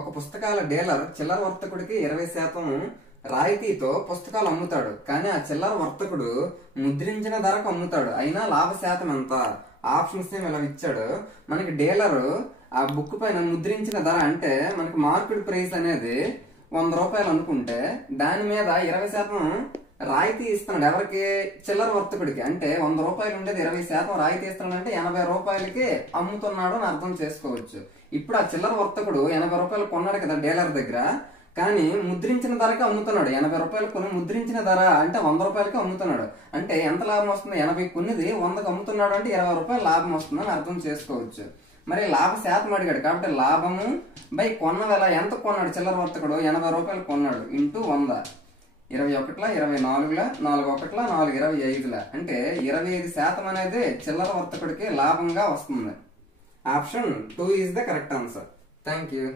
ఒక పుస్తకాల డీలర్ చిల్లర వర్తకుడికి 20% రాయితీతో పుస్తకాలు అమ్ముతాడు. కానీ ఆ చిల్లర వర్తకుడు ముద్రించిన ధరకు అమ్ముతాడు. అయినా లాభ శాతం ఎంత? ఆప్షన్స్ ఇలా ఇచ్చాడు. మనకి డీలర్ ఆ బుక్ పైన ముద్రించిన ధర అంటే మనకి మార్కెట్ ప్రైస్ అనేది 100 రూపాయలు అనుకుంటే దాని మీద 20% రాయితీ ఇస్తున్నాడు. ఎవరికి? చిల్లర వర్తకుడికి. అంటే 100 రూపాయలు ఉండేది 20% రాయితీ ఇస్తున్నాడు అంటే 80 రూపాయలకి అమ్ముతున్నాడు అని అర్థం చేసుకోవచ్చు. ఇప్పుడు ఆ చిల్లర వర్తకుడు 80 రూపాయలు కొన్నాడు కదా డీలర్ దగ్గర, కానీ ముద్రించిన ధరకి అమ్ముతున్నాడు. 80 రూపాయలు కొని ముద్రించిన ధర అంటే 100 రూపాయలకి అమ్ముతున్నాడు. అంటే ఎంత లాభం వస్తుంది? 80 కొన్నిది 100కి అమ్ముతున్నాడు అంటే 20 రూపాయలు లాభం వస్తుందని అర్థం చేసుకోవచ్చు. మరి లాభ శాతం అడిగాడు కాబట్టి లాభము బై కొన్న వెల. ఎంత కొన్నాడు చిల్లర వర్తకుడు? 80 రూపాయలు కొన్నాడు ఇంటూ 100. 21ల 24ల 41ల 425ల అంటే 25% అనేది చిల్లర వర్తకుడికి లాభంగా వస్తుంది. Option 2 is the correct answer. Thank you.